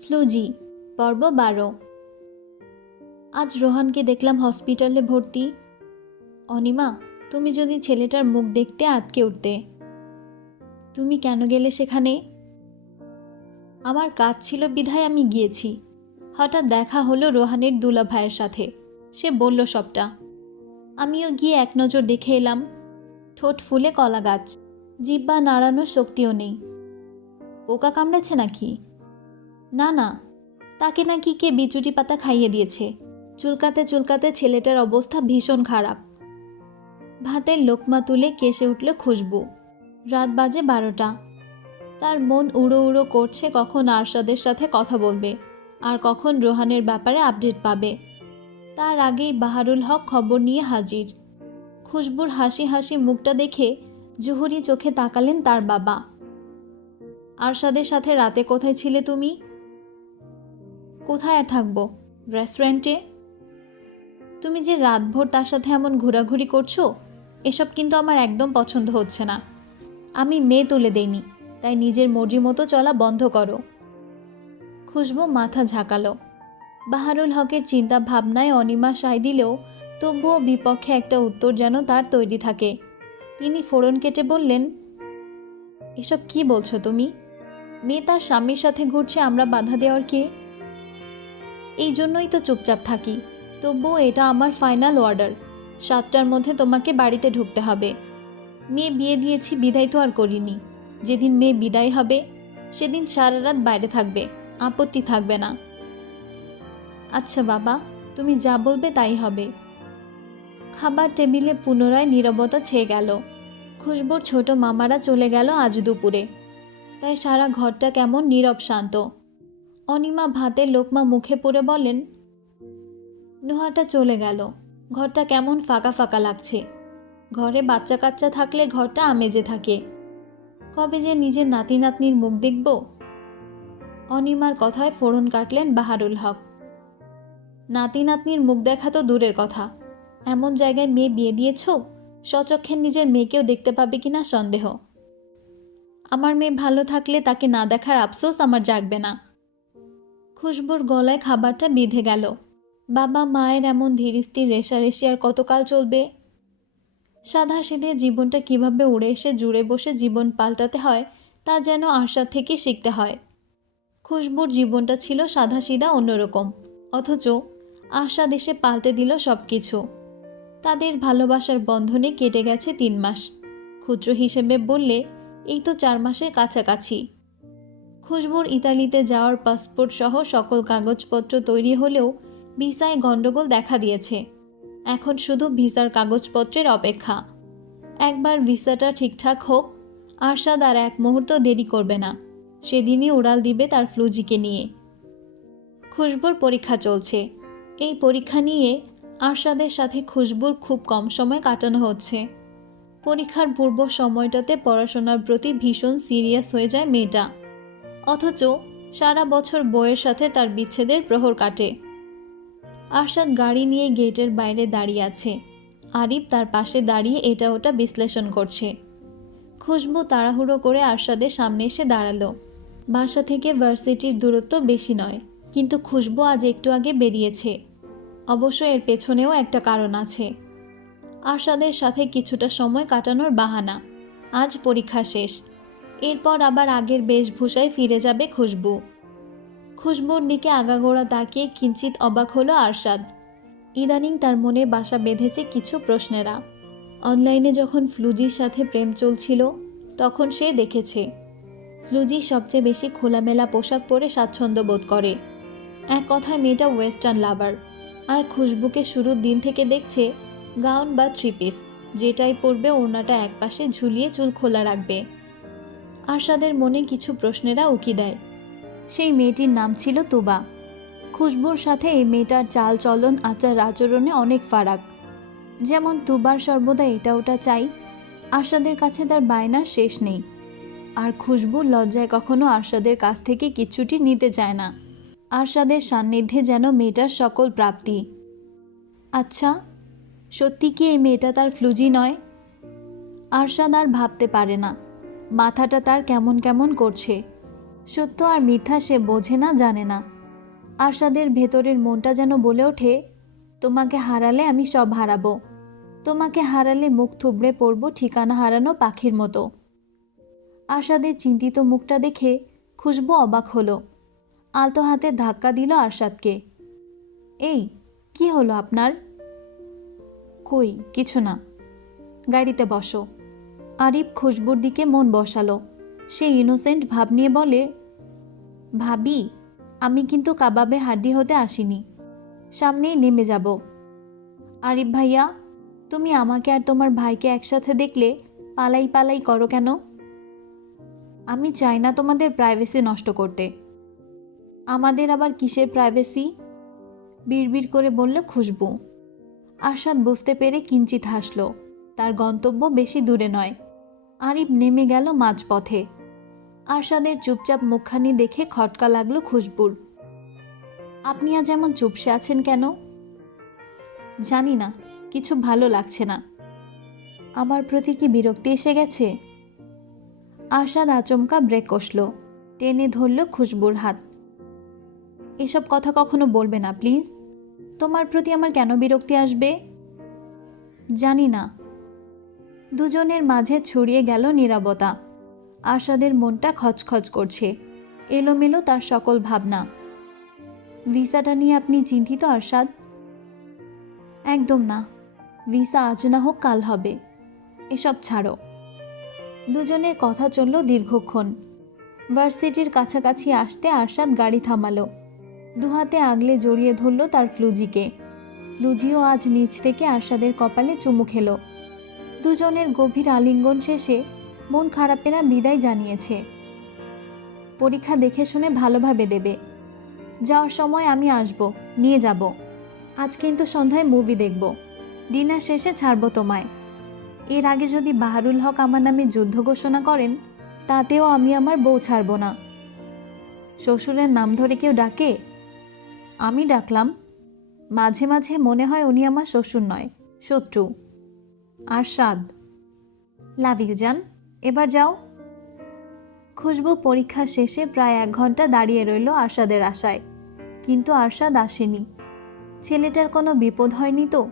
ফ্লুজি, পর্ব বারো। আজ রোহানকে দেখলাম হসপিটালে ভর্তি। অনিমা, তুমি যদি ছেলেটার মুখ দেখতে আটকে উঠতে, তুমি কেন গেলে সেখানে? আমার কাজ ছিল বিধায় আমি গিয়েছি। হঠাৎ দেখা হলো রোহানের দুলা ভাইয়ের সাথে। সে বলল সবটা। আমিও গিয়ে এক নজর দেখে এলাম। ঠোঁট ফুলে কলা গাছ জিব্বা নাড়ানোর শক্তিও নেই। পোকা কামড়েছে নাকি? না না। তাকে নাকি কে বিচুটি পাতা খাইয়ে দিয়েছে। চুলকাতে চুলকাতে ছেলেটার অবস্থা ভীষণ খারাপ। ভাতের লোকমা তুলে কেসে উঠল খুশবু। রাত বাজে বারোটা। তার মন উড়ো উড়ো করছে কখন আরশাদের সাথে কথা বলবে আর কখন রোহানের ব্যাপারে আপডেট পাবে। তার আগেই বাহারুল হক খবর নিয়ে হাজির। খুশবুর হাসি হাসি মুখটা দেখে জুহুরি চোখে তাকালেন তার বাবা। আরশাদের সাথে রাতে কোথায় ছিলে তুমি? কোথায় আর থাকব? রেস্টুরেন্টে তুমি যে রাতভর তার সাথে এমন ঘোরাঘুরি করছ, এসব কিন্তু আমার একদম পছন্দ হচ্ছে না। আমি মেয়ে তুলে দেইনি, তাই নিজের মর্জি মতো চলা বন্ধ করো। খুশবু মাথা ঝাঁকালো। বাহারুল হকের চিন্তা ভাবনায় অনিমা সায় দিলেও তবুও বিপক্ষে একটা উত্তর যেন তার তৈরি থাকে। তিনি ফোড়ন কেটে বললেন, এসব কি বলছো তুমি? মেয়ে তার স্বামীর সাথে ঘুরছে, আমরা বাধা দেওয়ার কে? এই জন্যই তো চুপচাপ থাকি। তবুও এটা আমার ফাইনাল অর্ডার সাতটার মধ্যে তোমাকে বাড়িতে ঢুকতে হবে। মেয়ে বিয়ে দিয়েছি, বিদায় তো আর করিনি। যেদিন মেয়ে বিদায় হবে, সেদিন সারা রাত বাইরে থাকবে, আপত্তি থাকবে না। আচ্ছা বাবা, তুমি যা বলবে তাই হবে। খাবার টেবিলে পুনরায় নীরবতা ছেয়ে গেল। খুশবুর ছোট মামারা চলে গেল আজ দুপুরে। তাই সারা ঘরটা কেমন নীরব, শান্ত। অনিমা ভাতের লোকমা মুখে পুরে বলেন, নুহাটা চলে গেল। ঘরটা কেমন ফাঁকা ফাঁকা লাগছে। ঘরে বাচ্চা কাচ্চা থাকলে ঘরটা আমেজে থাকে। কবে যে নিজের নাতি নাতনির মুখ দেখব? অনিমার কথায় ফোড়ন কাটলেন বাহারুল হক। নাতি নাতনির মুখ দেখা তো দূরের কথা। এমন জায়গায় মেয়ে বিয়ে দিয়েছ? সচক্ষে নিজের মেয়েকেও দেখতে পাবে কিনা সন্দেহ। আমার মেয়ে ভালো থাকলে তাকে না দেখার আফসোস আমার জাগবে না। খুশবুর গলায় খাবারটা বিঁধে গেল। বাবা, মায়ের এমন ধীরস্থির রেশারেশি আর কতকাল চলবে? সাদা সিধে জীবনটা কীভাবে উড়ে এসে জুড়ে বসে জীবন পাল্টাতে হয়, তা যেন আশা থেকে শিখতে হয়। খুশবুর জীবনটা ছিল সাদা সিধা অন্যরকম, অথচ আশা দেশে পাল্টে দিল সব কিছু তাদের ভালোবাসার বন্ধনে কেটে গেছে তিন মাস। ক্ষুদ্র হিসেবে বললে, এই তো চার মাসের কাছাকাছি। খুশবুর ইতালিতে যাওয়ার পাসপোর্ট সহ সকল কাগজপত্র তৈরি হলেও ভিসায় গণ্ডগোল দেখা দিয়েছে। এখন শুধু ভিসার কাগজপত্রের অপেক্ষা। একবার ভিসাটা ঠিকঠাক হোক, আরশাদ আর এক মুহূর্ত দেরি করবে না। সেদিনই উড়াল দিবে তার ফ্লুজিকে নিয়ে। খুশবুর পরীক্ষা চলছে। এই পরীক্ষা নিয়ে আরশাদের সাথে খুশবুর খুব কম সময় কাটানো হচ্ছে। পরীক্ষার পূর্ব সময়টাতে পড়াশোনার প্রতি ভীষণ সিরিয়াস হয়ে যায় মেয়েটা। অথচ সারা বছর বইয়ের সাথে তার বিচ্ছেদের প্রহর কাটে। আরশাদ গাড়ি নিয়ে গেটের বাইরে দাঁড়িয়ে আছে। আরিফ তার পাশে দাঁড়িয়ে এটা ওটা বিশ্লেষণ করছে। খুশবু তাড়াহুড়ো করে আরশাদের সামনে এসে দাঁড়াল। বাসা থেকে ভার্সিটির দূরত্ব বেশি নয়, কিন্তু খুশবু আজ একটু আগে বেরিয়েছে। অবশ্য এর পেছনেও একটা কারণ আছে। আরশাদের সাথে কিছুটা সময় কাটানোর বাহানা। আজ পরীক্ষা শেষ এরপর আবার আগের বেশভূষায় ফিরে যাবে খুশবু। খুশবুর দিকে আগাগোড়া তাকিয়ে কিঞ্চিত অবাক হলো আরশাদ। ইদানিং তার মনে বাসা বেঁধেছে কিছু প্রশ্নেরা। অনলাইনে যখন ফ্লুজির সাথে প্রেম চলছিল, তখন সে দেখেছে, ফ্লুজি সবচেয়ে বেশি খোলামেলা পোশাক পরে স্বাচ্ছন্দ্য বোধ করে। এক কথায় মেয়েটা ওয়েস্টার্ন লাভার। আর খুশবুকে শুরুর দিন থেকে দেখছে, গাউন বা থ্রি পিস, যেটাই পরবে ওড়নাটা একপাশে ঝুলিয়ে চুল খোলা রাখবে। আরশাদের মনে কিছু প্রশ্নেরা উকি দেয়। সেই মেয়েটির নাম ছিল তুবা। খুশবুর সাথে এই মেয়েটার চাল চলন আচার আচরণে অনেক ফারাক। যেমন তুবার সর্বদা এটা ওটা চাই, আরশাদের কাছে তার বায়নার শেষ নেই। আর খুশবুর লজ্জায় কখনো আরশাদের কাছ থেকে কিচ্ছুটি নিতে চায় না। আরশাদের সান্নিধ্যে যেন মেয়েটার সকল প্রাপ্তি। আচ্ছা সত্যি কি এই মেয়েটা তার ফ্লুজি নয়? আরশাদ আর ভাবতে পারে না। মাথাটা তার কেমন কেমন করছে। সত্য আর মিথ্যা সে বোঝে না, জানে না। আশাদের ভেতরের মনটা যেন বলে ওঠে, তোমাকে হারালে আমি সব হারাবো। তোমাকে হারালে মুখ থুবড়ে পড়ব ঠিকানা হারানো পাখির মতো। আশাদের চিন্তিত মুখটা দেখে খুশবু অবাক হলো। আলতো হাতে ধাক্কা দিল আরশাদকে। এই, কি হলো আপনার? কই, কিছু না। গাড়িতে বসো। আরিফ খুশবুর দিকে মন বসালো। সে ইনোসেন্ট ভাব নিয়ে বলে, ভাবি, আমি কিন্তু কাবাবে হাড্ডি হতে আসিনি। সামনেই নেমে যাব। আরিফ ভাইয়া, তুমি আমাকে আর তোমার ভাইকে একসাথে দেখলে পালাই পালাই করো কেন? আমি চাই না তোমাদের প্রাইভেসি নষ্ট করতে। আমাদের আবার কিসের প্রাইভেসি বিড়বিড় করে বলল খুশবু। আরশাদ বুঝতে পেরে কিঞ্চিত হাসল। তার গন্তব্য বেশি দূরে নয়। আরিফ নেমে গেল মাঝপথে। আরশাদের চুপচাপ মুখখানি দেখে খটকা লাগল খুশবুর। আপনি আজ এমন চুপসে আছেন কেন? জানি না, কিছু ভালো লাগছে না। আমার প্রতি কি বিরক্তি এসে গেছে? আরশাদ আচমকা ব্রেক কষল, টেনে ধরল খুশবুর হাত। এসব কথা কখনো বলবে না, প্লিজ। তোমার প্রতি আমার কেন বিরক্তি আসবে? জানি না। দুজনের মাঝে ছড়িয়ে গেল নীরবতা। আরশাদের মনটা খচখচ করছে। এলোমেলো তার সকল ভাবনা। ভিসাটা নিয়ে আপনি চিন্তিত, আরশাদ? একদম না। ভিসা আজ না হোক কাল হবে। এসব ছাড়ো। দুজনের কথা চলল দীর্ঘক্ষণ। ভার্সিটির কাছাকাছি আসতে আরশাদ গাড়ি থামালো। দুহাতে আগলে জড়িয়ে ধরল তার ফ্লুজিকে। ফ্লুজিও আজ নিচ থেকে আরশাদের কপালে চুমু খেলো। দুজনের গভীর আলিঙ্গন শেষে মন খারাপেরা বিদায় জানিয়েছে। পরীক্ষা দেখে শুনে ভালোভাবে দেবে। যাওয়ার সময় আমি আসব, নিয়ে যাব। আজ কিন্তু সন্ধ্যায় মুভি দেখব। ডিনার শেষে ছাড়ব তোমায়। এর আগে যদি বাহারুল হক আমার নামে যুদ্ধ ঘোষণা করেন, তাতেও আমি আমার বউ ছাড়ব না। শ্বশুরের নাম ধরে কেউ ডাকে? আমি ডাকলাম। মাঝে মাঝে মনে হয় উনি আমার শ্বশুর নয়, শত্রু। আর স্বাদ লাভ ইউ, জান। এবার যাও। খুশবু পরীক্ষা শেষে প্রায় এক ঘণ্টা দাঁড়িয়ে রইল আরশাদের আশায়। কিন্তু আরশাদ আসেনি। ছেলেটার কোনো বিপদ হয়নি তো?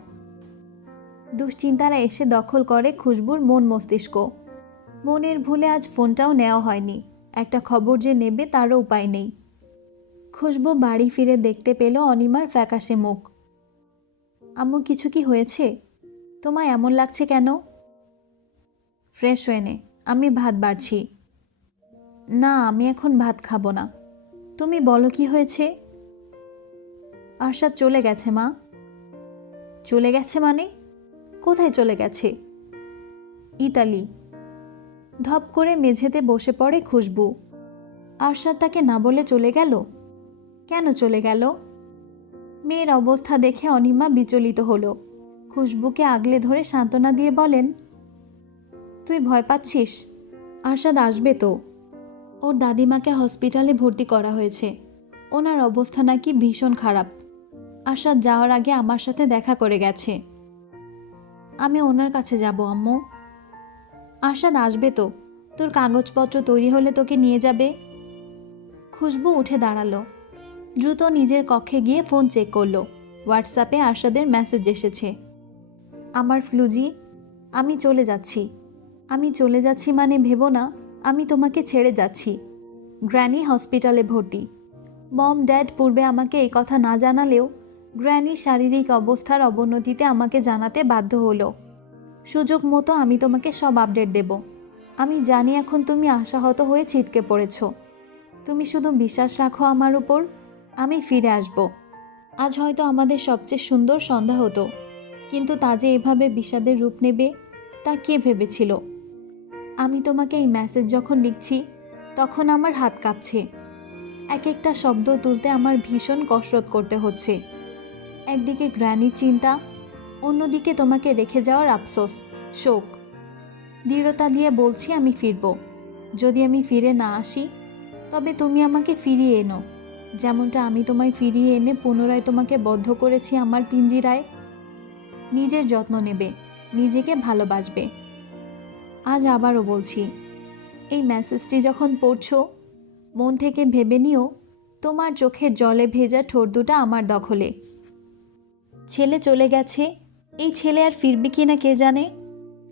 দুশ্চিন্তারা এসে দখল করে খুশবুর মন মস্তিষ্ক। মনের ভুলে আজ ফোনটাও নেওয়া হয়নি। একটা খবর যে নেবে তারও উপায় নেই। খুশবু বাড়ি ফিরে দেখতে পেল অনিমার ফ্যাকাশে মুখ। আম্মু, কিছু কি হয়েছে? তোমায় এমন লাগছে কেন? ফ্রেশ হয়ে নে, আমি ভাত বাড়ছি। না, আমি এখন ভাত খাব না। তুমি বলো কি হয়েছে? আরশাদ চলে গেছে, মা। চলে গেছে মানে? কোথায় চলে গেছে? ইতালি। ধপ করে মেঝেতে বসে পড়ে খুশবু। আরশাদ তাকে না বলে চলে গেল? কেন চলে গেল? মেয়ের অবস্থা দেখে অনিমা বিচলিত হলো। খুশবুকে আগলে ধরে সান্ত্বনা দিয়ে বলেন, তুই ভয় পাচ্ছিস? আরশাদ আসবে তো। ওর দাদিমাকে হসপিটালে ভর্তি করা হয়েছে। ওনার অবস্থা নাকি ভীষণ খারাপ। আরশাদ যাওয়ার আগে আমার সাথে দেখা করে গেছে। আমি ওনার কাছে যাব, আম্মু। আরশাদ আসবে তো। তোর কাগজপত্র তৈরি হলে তোকে নিয়ে যাবে। খুশবু উঠে দাঁড়াল। দ্রুত নিজের কক্ষে গিয়ে ফোন চেক করল। হোয়াটসঅ্যাপে আরশাদের মেসেজ এসেছে। আমার ফ্লুজি, আমি চলে যাচ্ছি। আমি চলে যাচ্ছি মানে ভেবো না, আমি তোমাকে ছেড়ে যাচ্ছি। গ্র্যানি হসপিটালে ভর্তি। মম ড্যাড পূর্বে আমাকে এই কথা না জানালেও গ্র্যানির শারীরিক অবস্থার অবনতিতে আমাকে জানাতে বাধ্য হলো। সুযোগ মতো আমি তোমাকে সব আপডেট দেব। আমি জানি এখন তুমি আশাহত হয়ে ছিটকে পড়েছ। তুমি শুধু বিশ্বাস রাখো আমার উপর, আমি ফিরে আসব। আজ হয়তো আমাদের সবচেয়ে সুন্দর সন্ধ্যা হতো। কিন্তু তা যে এভাবে বিষাদের রূপ নেবে, তা কে ভেবেছিল? আমি তোমাকে এই মেসেজ যখন লিখছি, তখন আমার হাত কাঁপছে। এক একটা শব্দ তুলতে আমার ভীষণ কসরত করতে হচ্ছে। একদিকে গ্র্যানির চিন্তা, অন্যদিকে তোমাকে রেখে যাওয়ার আফসোস, শোক। দৃঢ়তা দিয়ে বলছি আমি ফিরব। যদি আমি ফিরে না আসি, তবে তুমি আমাকে ফিরিয়ে এনো। যেমনটা আমি তোমায় ফিরিয়ে এনে পুনরায় তোমাকে বদ্ধ করেছি আমার পিঞ্জিরায় নিজের যত্ন নেবে, নিজেকে ভালোবাসবে। আজ আবারও বলছি, এই মেসেজটি যখন পড়ছো, মন থেকে ভেবে নিও, তোমার চোখের জলে ভেজা ঠোঁট দুটা আমার দখলে। ছেলে চলে গেছে, এই ছেলে আর ফিরবে কি না কে জানে?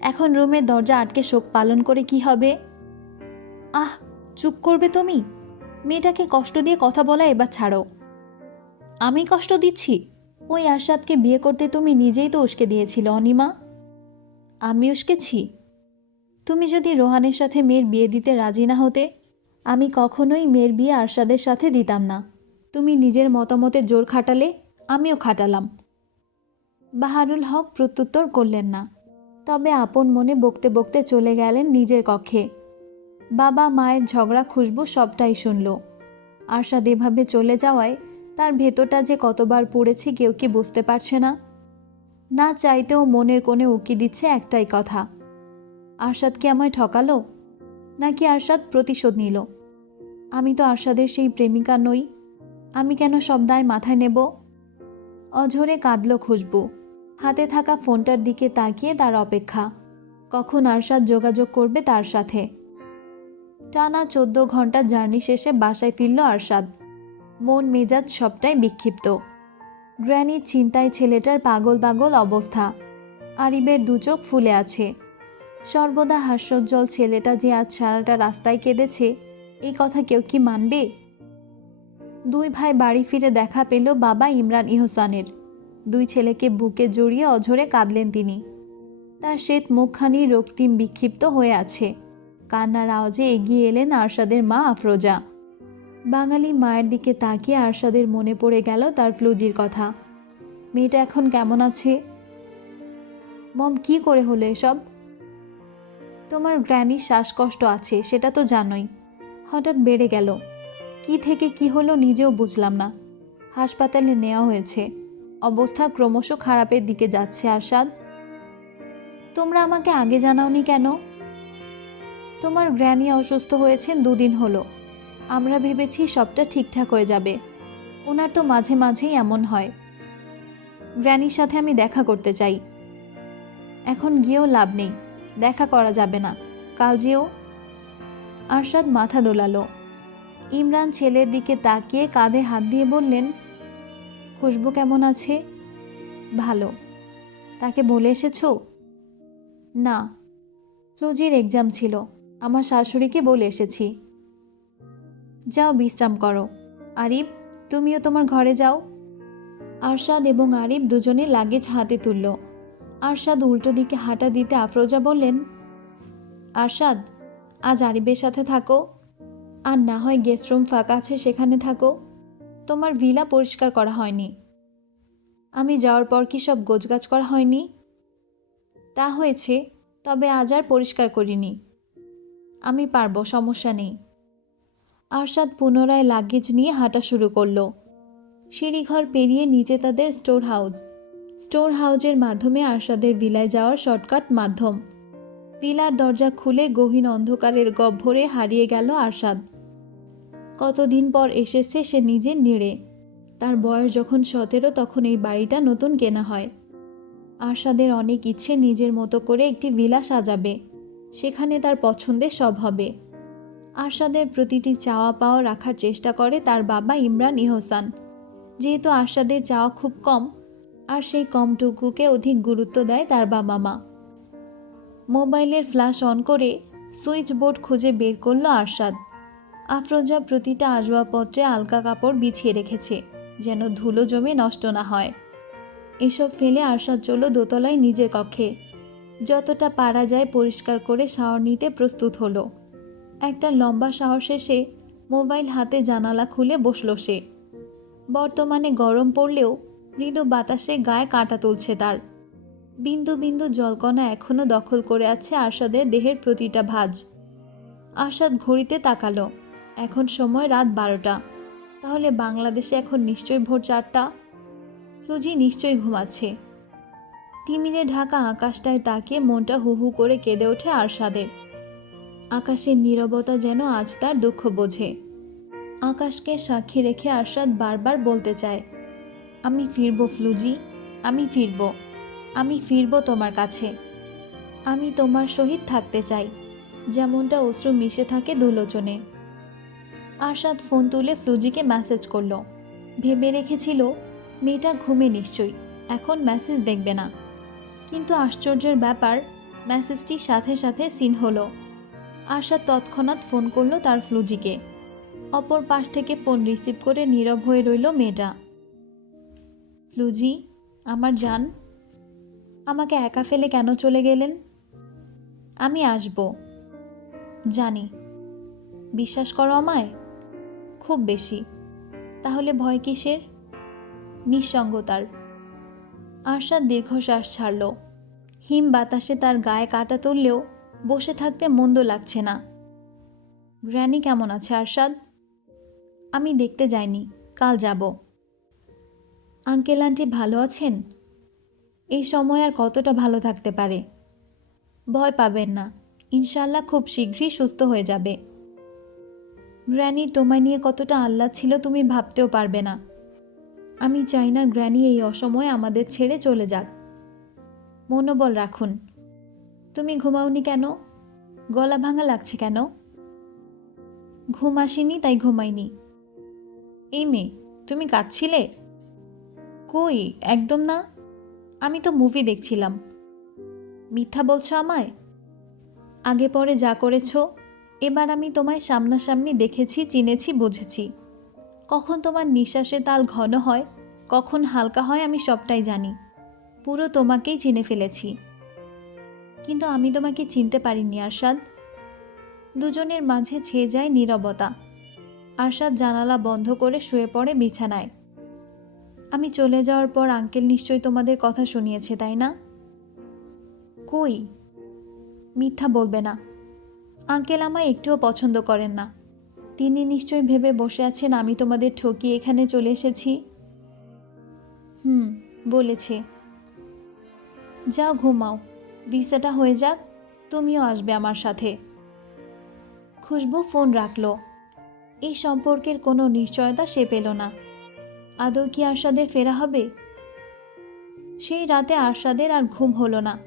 এখন রুমের দরজা আটকে শোক পালন করে কি হবে? আহ, চুপ করবে তুমি? মেয়েটাকে কষ্ট দিয়ে কথা বলা এবার ছাড়ো। আমি কষ্ট দিচ্ছি? ওই আরশাদকে বিয়ে করতে তুমি নিজেই তো উস্কে দিয়েছিলে, অনিমা। আমি উস্কেছি। তুমি যদি রোহানের সাথে মেয়ের বিয়ে দিতে রাজি না হতে, আমি কখনোই মেয়ের বিয়ে আরশাদের সাথে দিতাম না। তুমি নিজের মতামতে জোর খাটালে, আমিও খাটালাম। বাহারুল হক প্রত্যুত্তর করলেন না। তবে আপন মনে বকতে বকতে চলে গেলেন নিজের কক্ষে। বাবা মায়ের ঝগড়া খুশবু সবটাই শুনল। আরশাদ এভাবে চলে যাওয়ায় তার ভেতরটা যে কতবার পড়েছে কেউ কি বুঝতে পারছে না? না চাইতেও মনের কোণে উকি দিচ্ছে একটাই কথা। আরশাদ কি আমায় ঠকালো? নাকি আরশাদ প্রতিশোধ নিল? আমি তো আরশাদের সেই প্রেমিকা নই। আমি কেন সব দায় মাথায় নেব? অঝরে কাঁদল খুশবু। হাতে থাকা ফোনটার দিকে তাকিয়ে তার অপেক্ষা। কখন আরশাদ যোগাযোগ করবে তার সাথে? টানা চোদ্দ ঘণ্টা জার্নি শেষে বাসায় ফিরল আরশাদ। মন মেজাজ সবটাই বিক্ষিপ্ত। গ্র্যানির চিন্তায় ছেলেটার পাগল পাগল অবস্থা। আরিবের দুচোখ ফুলে আছে। সর্বদা হাস্যোজ্জ্বল ছেলেটা যে আজ সারাটা রাস্তায় কেঁদেছে এই কথা কেউ কি মানবে? দুই ভাই বাড়ি ফিরে দেখা পেল বাবা ইমরান ইহসানের। দুই ছেলেকে বুকে জড়িয়ে অঝরে কাঁদলেন তিনি। তার শ্বেত মুখখানি রক্তিম বিক্ষিপ্ত হয়ে আছে। কান্নার আওয়াজে এগিয়ে এলেন আরশাদের মা আফরোজা। বাঙালি মায়ের দিকে তাকিয়ে আরশাদের মনে পড়ে গেল তার ফ্লুজির কথা। মেয়েটা এখন কেমন আছে? মম, কি করে হলো এসব? তোমার গ্র্যানির শ্বাসকষ্ট আছে, সেটা তো জানোই। হঠাৎ বেড়ে গেল। কি থেকে কি হলো নিজেও বুঝলাম না। হাসপাতালে নেওয়া হয়েছে। অবস্থা ক্রমশ খারাপের দিকে যাচ্ছে আরশাদ। তোমরা আমাকে আগে জানাওনি কেন? তোমার গ্র্যানি অসুস্থ হয়েছেন দুদিন হলো। আমরা ভেবেছি সবটা ঠিকঠাক হয়ে যাবে। ওনার তো মাঝে মাঝেই এমন হয়। গ্র্যানির সাথে আমি দেখা করতে চাই। এখন গিয়েও লাভ নেই। দেখা করা যাবে না। কাল যেও। আরশাদ মাথা দোলালো। ইমরান ছেলের দিকে তাকিয়ে কাঁধে হাত দিয়ে বললেন, খুশবু কেমন আছে? ভালো। তাকে বলে এসেছ? না। ফ্লুজির এক্সাম ছিল। আমার শাশুড়িকে বলে এসেছি। যাও বিশ্রাম করো। আরিফ, তুমিও তোমার ঘরে যাও। আরশাদ এবং আরিফ দুজনে লাগেজ হাতে তুলল। আরশাদ উল্টো দিকে হাঁটা দিতে আফরোজা বললেন, আরশাদ, আজ আরিফের সাথে থাকো। আর না হয় গেস্ট রুম ফাঁকা আছে সেখানে থাকো। তোমার ভিলা পরিষ্কার করা হয়নি। আমি যাওয়ার পর কি সব গোছগাছ করা হয়নি? তা হয়েছে, তবে আজ আর পরিষ্কার করিনি। আমি পারব, সমস্যা নেই। আরশাদ পুনরায় লাগেজ নিয়ে হাঁটা শুরু করল। সিঁড়িঘর পেরিয়ে নিচে তাদের স্টোর হাউস স্টোর হাউজের মাধ্যমে আরশাদের ভিলায় যাওয়ার শর্টকাট মাধ্যম। ভিলার দরজা খুলে গহীন অন্ধকারের গহ্বরে হারিয়ে গেল আরশাদ। কতদিন পর এসেছে সে নিজে নেড়ে। তার বয়স যখন সতেরো, তখন এই বাড়িটা নতুন কেনা হয়। আরশাদের অনেক ইচ্ছে নিজের মতো করে একটি ভিলা সাজাবে। সেখানে তার পছন্দের সব হবে। আরশাদের প্রতিটি চাওয়া পাওয়া রাখার চেষ্টা করে তার বাবা ইমরান ইহসান। যেহেতু আরশাদের চাওয়া খুব কম, আর সেই কমটুকুকে অধিক গুরুত্ব দেয় তার বাবা মা। মোবাইলের ফ্ল্যাশ অন করে সুইচ বোর্ড খুঁজে বের করল আরশাদ। আফরোজা প্রতিটা আসবাবপত্রে আলকা কাপড় বিছিয়ে রেখেছে, যেন ধুলো জমে নষ্ট না হয়। এসব ফেলে আরশাদ চলল দোতলায় নিজের কক্ষে। যতটা পারা যায় পরিষ্কার করে শাওয়ার নিতে প্রস্তুত হলো। একটা লম্বা শাওয়ার শেষে মোবাইল হাতে জানালা খুলে বসল সে। বর্তমানে গরম পড়লেও মৃদু বাতাসে গায়ে কাঁটা তুলছে তার। বিন্দু বিন্দু জলকণা এখনও দখল করে আছে আরশাদের দেহের প্রতিটা ভাঁজ। আরশাদ ঘড়িতে তাকালো, এখন সময় রাত বারোটা। তাহলে বাংলাদেশে এখন নিশ্চয়ই ভোর চারটা? সুজি নিশ্চয়ই ঘুমাচ্ছে। তিমিরে ঢাকা আকাশটায় তাকিয়ে মনটা হু হু করে কেঁদে ওঠে আরশাদের। আকাশের নীরবতা যেন আজ তার দুঃখ বোঝে। আকাশকে সাক্ষী রেখে আরশাদ বারবার বলতে চায়, আমি ফিরব ফ্লুজি, আমি ফিরব আমি ফিরব তোমার কাছে। আমি তোমার সহিত থাকতে চাই। যেমনটা অশ্রু মিশে থাকে দুলোচনে। আরশাদ ফোন তুলে ফ্লুজিকে মেসেজ করল। ভেবে রেখেছিল, মেয়েটা ঘুমে নিশ্চয়ই, এখন মেসেজ দেখবে না। কিন্তু আশ্চর্যের ব্যাপার, মেসেজটি সাথে সাথে সিন হলো। আরশাদ তৎক্ষণাৎ ফোন করল তার ফ্লুজিকে। অপর পাশ থেকে ফোন রিসিভ করে নীরব হয়ে রইল মেয়েটা। ফ্লুজি, আমার জান, আমাকে একা ফেলে কেন চলে গেলেন? আমি আসব। জানি। বিশ্বাস করো আমায়? খুব বেশি। তাহলে ভয় কিসের? নিঃসঙ্গতার। আরশাদ দীর্ঘশ্বাস ছাড়ল। হিম বাতাসে তার গায়ে কাটা তুললেও বসে থাকতে মন্দ লাগছে না। গ্র্যানি কেমন আছে, আরশাদ? আমি দেখতে যাইনি, কাল যাব। আঙ্কেল আন্টি ভালো আছেন? এই সময় আর কতটা ভালো থাকতে পারে? ভয় পাবেন না ইনশাল্লাহ খুব শীঘ্রই সুস্থ হয়ে যাবে। গ্র্যানি তোমায় নিয়ে কতটা আহ্লাদ ছিল তুমি ভাবতেও পারবে না। আমি চাই না গ্র্যানি এই অসময়ে আমাদের ছেড়ে চলে যাক। মনোবল রাখুন তুমি ঘুমাওনি কেন? গলা ভাঙা লাগছে কেন? ঘুম আসেনি, তাই ঘুমাইনি এই মেয়ে, তুমি কাঁদছিলে? কই, একদম না। আমি তো মুভি দেখছিলাম। মিথ্যা বলছো আমায়? আগে পরে যা করেছ, এবার আমি তোমায় সামনাসামনি দেখেছি, চিনেছি, বুঝেছি। কখন তোমার নিঃশ্বাসের তাল ঘন হয়, কখন হালকা হয়, আমি সবটাই জানি। পুরো তোমাকেই চিনে ফেলেছি। কিন্তু আমি তোমাকে চিনতে পারিনি, আরশাদ। দুজনের মাঝে ছেয়ে যায় নীরবতা। আরশাদ জানালা বন্ধ করে শুয়ে পড়ে বিছানায়। আমি চলে যাওয়ার পর আঙ্কেল নিশ্চয়ই তোমাদের কথা শুনিয়েছে, তাই না? কই? মিথ্যা বলবে না। আঙ্কেল আমায় একটুও পছন্দ করেন না। তিনি নিশ্চয়ই ভেবে বসে আছেন, আমি তোমাদের ঠকিয়ে এখানে চলে এসেছি। হুম, বলেছে। যাও ঘুমাও। ভিসাটা হয়ে যাক, তুমিও আসবে আমার সাথে। খুশবু ফোন রাখল। এই সম্পর্কের কোনো নিশ্চয়তা সে পেল না। আদৌ কি আরশাদের ফেরা হবে? সেই রাতে আরশাদের আর ঘুম হলো না।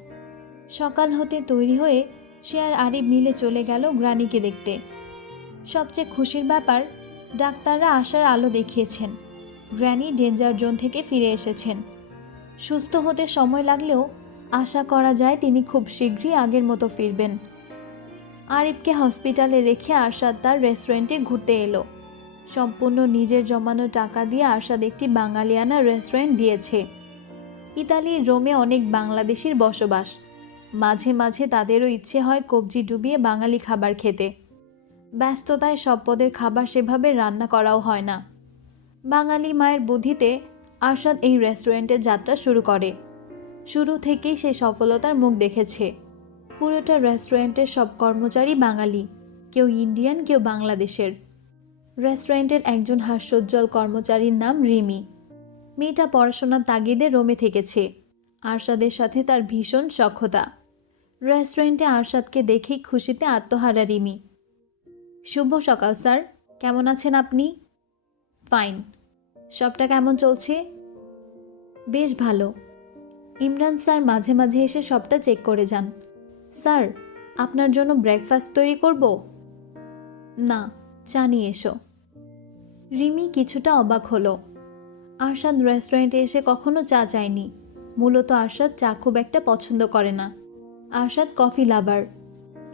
সকাল হতে তৈরি হয়ে সে আর আরিব মিলে চলে গেল গ্রানিকে দেখতে। সবচেয়ে খুশির ব্যাপার, ডাক্তাররা আসার আলো দেখিয়েছেন। গ্র্যানি ডেঞ্জার জোন থেকে ফিরে এসেছেন। সুস্থ হতে সময় লাগলেও আশা করা যায় তিনি খুব শীঘ্রই আগের মতো ফিরবেন। আরিফকে হসপিটালে রেখে আরশাদ তার রেস্টুরেন্টে ঘুরতে এলো। সম্পূর্ণ নিজের জমানো টাকা দিয়ে আরশাদ একটি বাঙালিয়ানা রেস্টুরেন্ট দিয়েছে। ইতালির রোমে অনেক বাংলাদেশির বসবাস। মাঝে মাঝে তাদেরও ইচ্ছে হয় কবজি ডুবিয়ে বাঙালি খাবার খেতে। ব্যস্ততায় সব পদের খাবার সেভাবে রান্না করাও হয় না। বাঙালি মায়ের বুদ্ধিতে আরশাদ এই রেস্টুরেন্টের যাত্রা শুরু করে। শুরু থেকেই সে সফলতার মুখ দেখেছে। পুরোটা রেস্টুরেন্টের সব কর্মচারী বাঙালি, কেউ ইন্ডিয়ান, কেউ বাংলাদেশের। রেস্টুরেন্টের একজন হাস্যোজ্জ্বল কর্মচারীর নাম রিমি। মেয়েটা পড়াশোনার তাগিদে রোমে থেকেছে। আরশাদের সাথে তার ভীষণ সখ্যতা। রেস্টুরেন্টে আরশাদকে দেখেই খুশিতে আত্মহারা রিমি। শুভ সকাল, স্যার। কেমন আছেন আপনি? ফাইন। সবটা কেমন চলছে? বেশ ভালো। ইমরান স্যার মাঝে মাঝে এসে সবটা চেক করে যান। স্যার, আপনার জন্য ব্রেকফাস্ট তৈরি করব? না, চা নিয়ে এসো। রিমি কিছুটা অবাক হলো। আরশাদ রেস্টুরেন্টে এসে কখনো চা চায়নি। মূলত আরশাদ চা খুব একটা পছন্দ করে না। আরশাদ কফি লাভার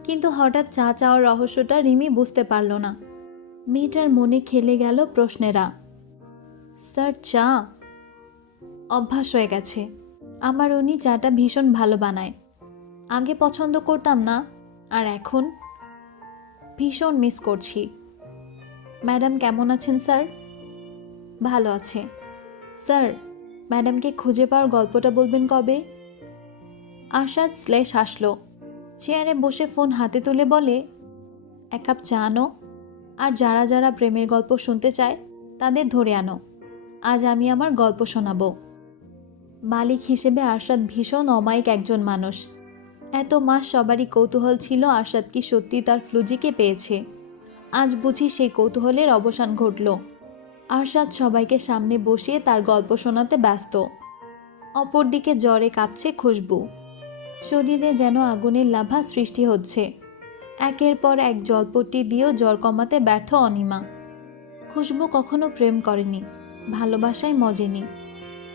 কিন্তু হঠাৎ চা চাওয়ার রহস্যটা রিমি বুঝতে পারল না। মেয়েটার মনে খেলে গেল প্রশ্নেরা। স্যার, চা? অভ্যাস হয়ে গেছে। আমার উনি চাটা ভীষণ ভালো বানায়। আগে পছন্দ করতাম না, আর এখন ভীষণ মিস করছি। ম্যাডাম কেমন আছেন, স্যার? ভালো আছে। স্যার, ম্যাডামকে খুঁজে পাওয়ার গল্পটা বলবেন কবে? আশাদ স্লেশ হাসলো। চেয়ারে বসে ফোন হাতে তুলে বলে, এক কাপ চা আনো, আর যারা যারা প্রেমের গল্প শুনতে চায়, তাদের ধরে আনো। আজ আমি আমার গল্প শোনাবো। মালিক হিসেবে আরশাদ ভীষণ অমায়িক একজন মানুষ। এত মাস সবারই কৌতূহল ছিল আরশাদ কি সত্যি তার ফ্লুজিকে পেয়েছে। আজ বুঝি সেই কৌতূহলের অবসান ঘটল। আরশাদ সবাইকে সামনে বসিয়ে তার গল্প শোনাতে ব্যস্ত। অপরদিকে জ্বরে কাঁপছে খুশবু। শরীরে যেন আগুনের লাভা সৃষ্টি হচ্ছে। একের পর এক জলপট্টি দিয়েও জ্বর কমাতে ব্যর্থ অনিমা। খুশবু কখনো প্রেম করেনি, ভালোবাসায় মজেনি।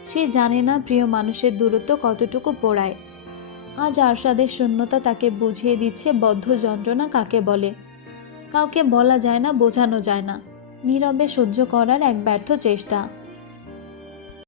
সে জানে না প্রিয় মানুষের দূরত্ব কতটুকু পড়ায়। আজ আরশাদের শূন্যতা তাকে বুঝিয়ে দিচ্ছে বদ্ধ যন্ত্রণা কাকে বলে। কাউকে বলা যায় না, বোঝানো যায় না। নীরবে সহ্য করার এক ব্যর্থ চেষ্টা।